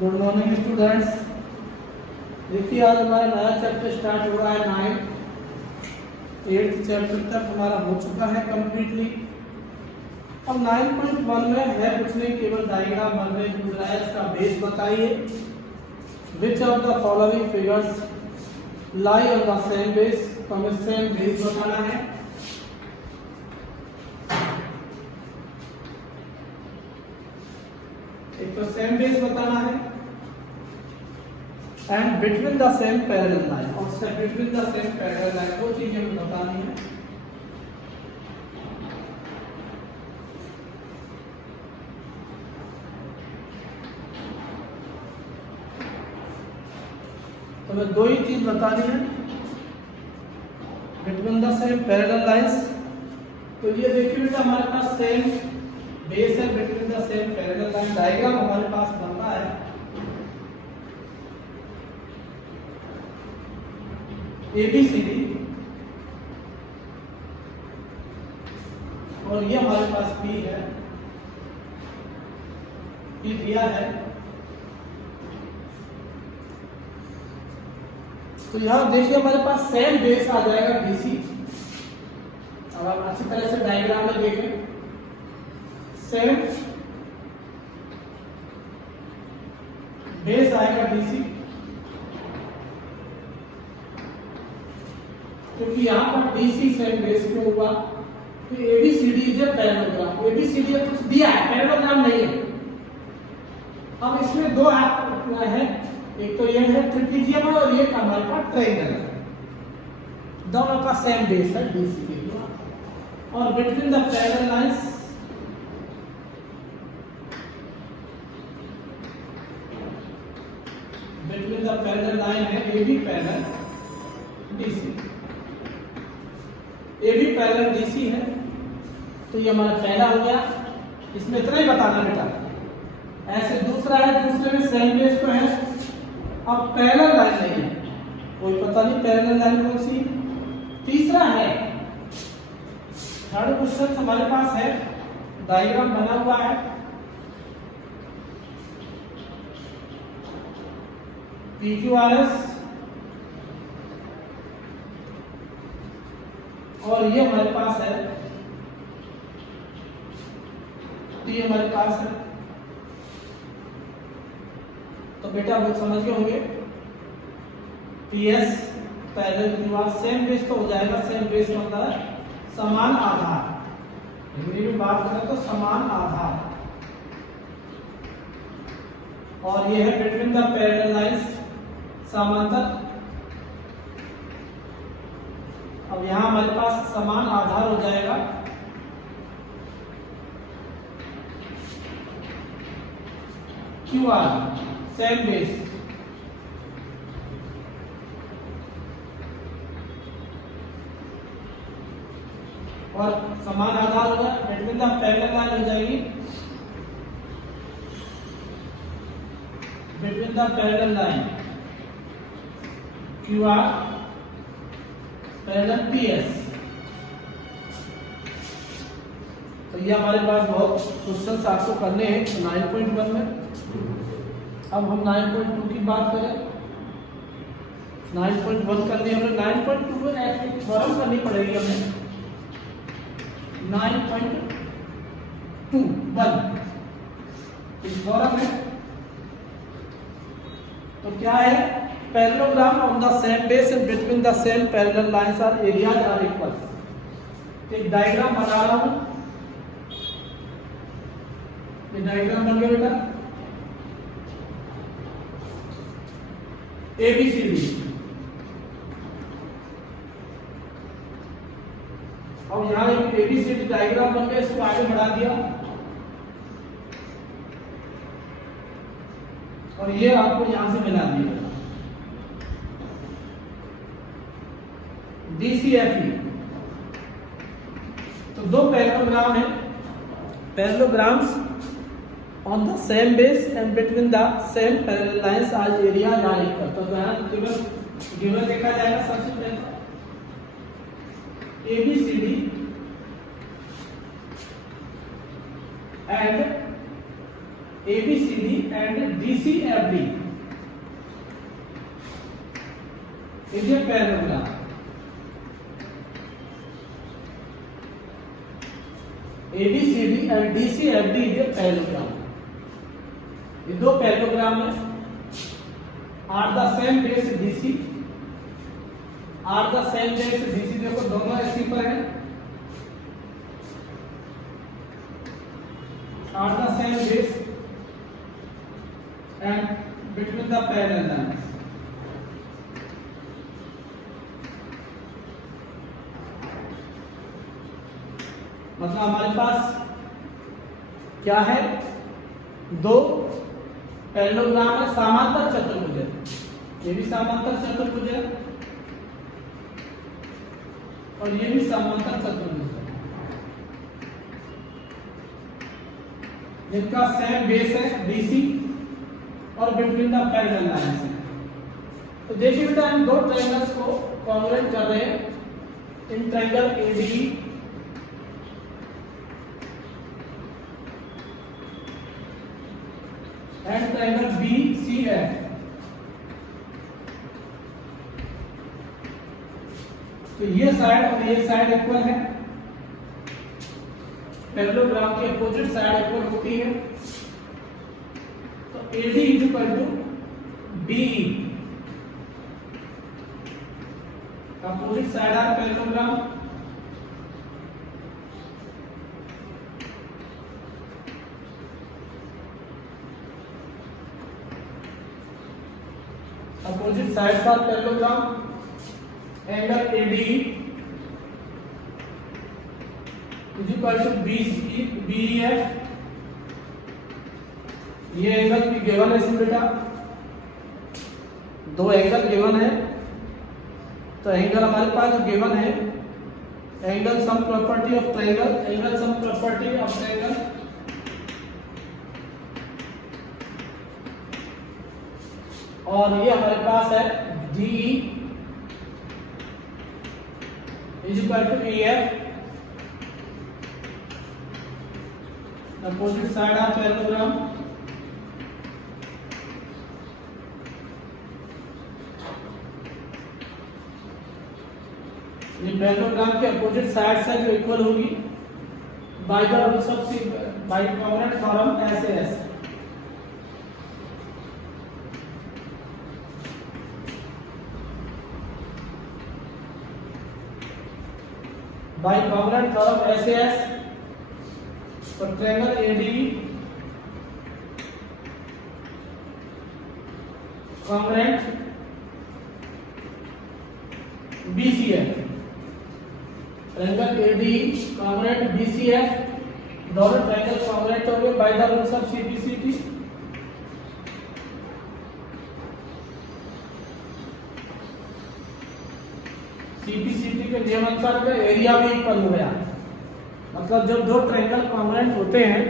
Good morning students. देखिए आज हमारा नया चैप्टर स्टार्ट हो रहा है 8th चैप्टर तक हमारा हो चुका है कंप्लीटली। अब 9.1 में है कुछ नहीं, केवल डायग्राम बनने पूछ रहा है। इसका बेस बताइए। Which of the following figures lie on the same base. तो हमें सेम बेस बताना है। एक तो सेम बेस बताना है and between the same parallel line, और से between the same parallel line दो चीजें हमें बतानी है। तो हमें दो ही चीज बतानी है between the same parallel lines. तो ये देखिए बेटा हमारे पास सेम बेस है between the same parallel line. Diagram हमारे पास बनता है ABCD, और ये हमारे पास P है, P दिया है। तो यहां देखिए हमारे पास सेम बेस आ जाएगा BC। अब आप अच्छी तरह से डायग्राम में देखें, सेम बेस आएगा BC, क्योंकि यहाँ पर DC सेम बेस क्यों हुआ? तो ABCD इज पैरेललोग्राम। ABCD कुछ दिया है, पैरेललोग्राम नहीं है। अब इसमें दो है, एक तो ये है ट्रिपेजियम और एक हमारे पास ट्रायंगल है। दोनों का सेम बेस है BCD, और between the parallel lines between the parallel line है AB parallel DC। AB parallel DC है, तो ये हमारा पहला हो गया। इसमें इतना ही बताना बेटा। ऐसे दूसरा है, दूसरे में सेम बेस तो है, अब पैरेलल लाइन नहीं है, कोई पता नहीं पैरेलल लाइन कौन सी। तीसरा है, थर्ड क्वेश्चन हमारे पास है, डायग्राम बना हुआ है PQRS, और ये हमारे पास है T हमारे पास है। तो बेटा वो समझ गए होंगे PS parallel QR same base तो हो जाएगा। सेम बेस मतलब है समान आधार। हिंदी में बात करें तो समान आधार, और ये है बिटवीन द पैरेलल लाइंस समांतर। अब यहां हमारे पास समान आधार हो जाएगा QR सेम बेस, और समान आधार होगा बिटवीन द पैरेलल लाइन हो जाएगी between the parallel line QR parallel PS। तो ये हमारे पास बहुत क्वेश्चंस आपको करने हैं 9.1 में। अब हम 9.2 की बात करें। 9.1 करनी है हमें, 9.2 में एक फॉर्म करनी पड़ेगी हमें। 9.2 1 इस फॉर्म है। तो क्या है? Parallelogram on the same base and between the same parallel lines are areas are equal. एक डायग्राम बना रहा हूं, ये डायग्राम बन गया बेटा ABCD। अब यहां एक ABCD डायग्राम बन गया, इसको आगे बढ़ा दिया, और ये आपको यहां से मिला दिया DCFE। तो दो पैरेललोग्राम है, parallelograms on the same base and between the same parallel lines are area are equal. तो गिवन देखा जाएगा सबसे पहले ABCD and ABCD and DCFD is a parallelogram. ABCD and DCFD is a parallelogram. ये दो parallelogram है, are the same base DC, are the same base DC, देखो दोनों ऐसी पर है, are the same base and between the parallel lines. मतलब हमारे पास क्या है, दो पैरेललोग्राम है, समांतर चतुर्भुज है, ये भी समांतर चतुर्भुज है और ये भी समांतर चतुर्भुज है, जिनका सेम बेस है DC और बिटवीन द पैरेलल लाइंस है. तो देखिए बेटा, हम दो ट्रायंगल्स को कॉन्ग्रुएंट कर रहे हैं. In triangle ADE and triangle BCF. तो ये साइड और ये साइड इक्वल है, पैरेललोग्राम की अपोजिट साइड इक्वल होती है. तो AD is equal to BE, opposite side are parallelogram. Opposite sides are parallelogram. Angle ADE is equal to BEF. ये एंगल भी गिवन है इसमें बेटा, दो एंगल गिवन है. तो एंगल हमारे पास जो गिवन है, angle sum property of triangle, angle sum property of triangle. और ये हमारे पास है DE is equal to EF. Opposite side of parallelogram. ये पैरेललोग्राम के अपोजिट साइड से जो इक्वल होगी by the rules of by congruent theorem SAS. By congruent theorem SAS, for triangle ADE congruent BCF, triangle ADE congruent BCF, दोनों triangle congruent हो गए by the rules of CPCT. CPCT के नियम अनुसार का एरिया भी equal हो गया. मतलब जब दो ट्रायंगल कॉन्ग्रुएंट होते हैं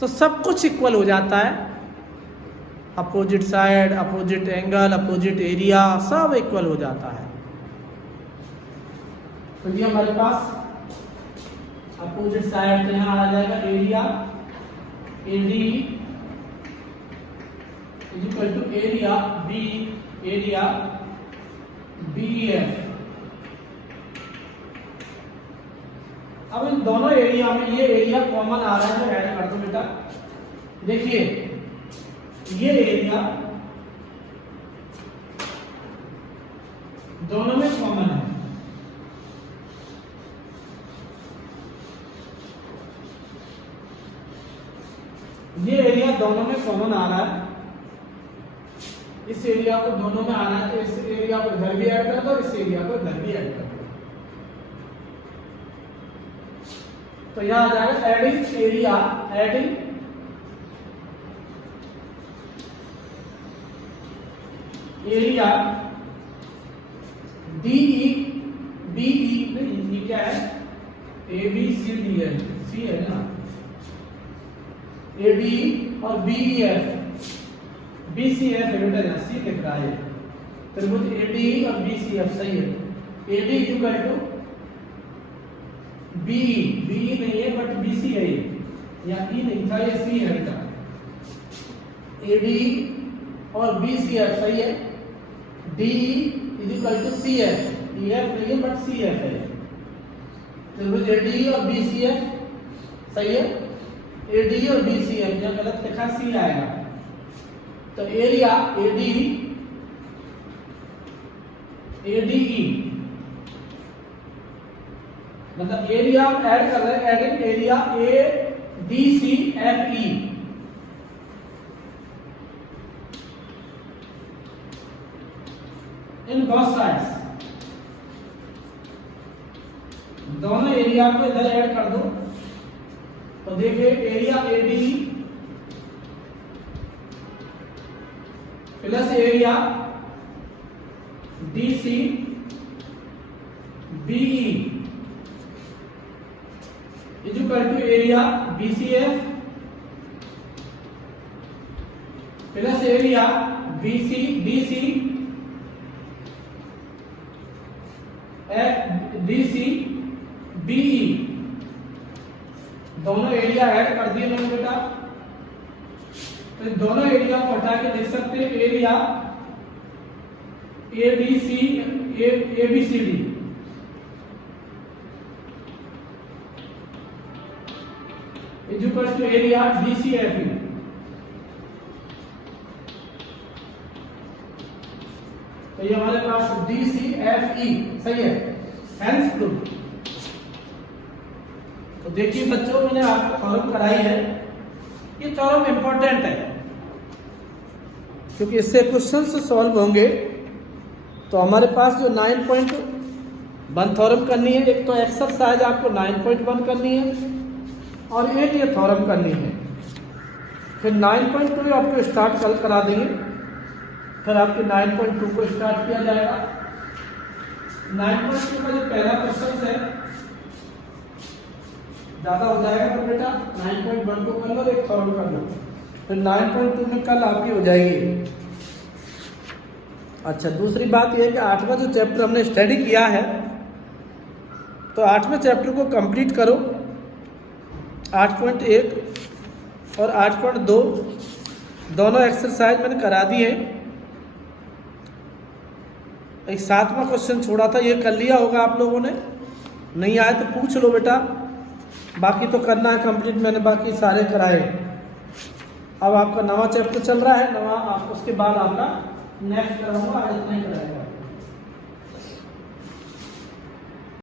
तो सब कुछ इक्वल हो जाता है. Opposite side, opposite angle, opposite area सब इक्वल हो जाता है. तो ये हमारे पास अपोजिट साइड तो यहाँ आ जाएगा area ADE is equal to area B, area BEF. अब इन दोनों एरिया में ये एरिया कॉमन आ रहा है, तो ऐड कर दो बेटा. देखिए ये एरिया दोनों में कॉमन है. ये एरिया दोनों में कॉमन आ रहा है. इस एरिया को दोनों में आना है, तो इस एरिया को इधर भी ऐड कर दो, इस एरिया को इधर भी ऐड कर दो. तो यहां आ जाएगा adding area, adding area DE BE, ये क्या है, ABCD है, C है ना, ADE और BEF, BCF बेटा यहाँ C लिख रहा है, त्रिभुज ADE और BCF सही है. AD इक्वल टू BE नहीं है बट BC है, यहाँ E नहीं था, ये C है बेटा. ADE और BCF सही है। DE is equal to CF, EF नहीं है बट CF है। त्रिभुज ADE और BCF सही है। ADE और BCF यहाँ गलत लिखा C आएगा। तो एरिया ADE मतलब एरिया ऐड कर रहे हैं, adding area ADCFE in both sides. दोनों एरिया को इधर ऐड कर दो तो देखिए area ADE plus area DCBE is equal to area BCF plus area DCBE दोनों एरिया ऐड कर दिए मैंने बेटा। तो दोनों एरिया को हटा के देख सकते हैं area ABCD is equal to area DCFE। तो ये हमारे पास DCFE सही है, हेंस प्रूफ। तो देखिए बच्चों मैंने आपको थ्योरम कराई है, ये थ्योरम इंपॉर्टेंट है क्योंकि इससे क्वेश्चंस सॉल्व होंगे। तो हमारे पास जो 9.1 थ्योरम करनी है, एक तो एक्सरसाइज आपको 9.1 करनी है और एक ये थ्योरम करनी है। फिर 9.2 आपको स्टार्ट कल करा देंगे, फिर आपके 9.2 को स्टार्ट किया जाएगा। 9.2 का जो पहला क्वेश्चन है ज्यादा हो जाएगा तो बेटा 9.1 को कर लो, एक थ्योरम कर लो, फिर 9.2 में कल आपकी हो जाएगी। अच्छा दूसरी बात यह है कि 8वां जो चैप्टर हमने स्टडी किया है तो 8वें चैप्टर को कंप्लीट करो। 8.1 और 8.2 दोनों एक्सरसाइज मैंने करा दी है। एक 7वां क्वेश्चन छोड़ा था, ये कर लिया होगा आप लोगों ने, नहीं आया तो पूछ लो बेटा, बाकी तो करना है कंप्लीट, मैंने बाकी सारे कराए। अब आपका नवा चैप्टर चल रहा है, नवा आप उसके बाद आपका नेक्स्ट कराऊंगा, आज इतना ही कराएगा।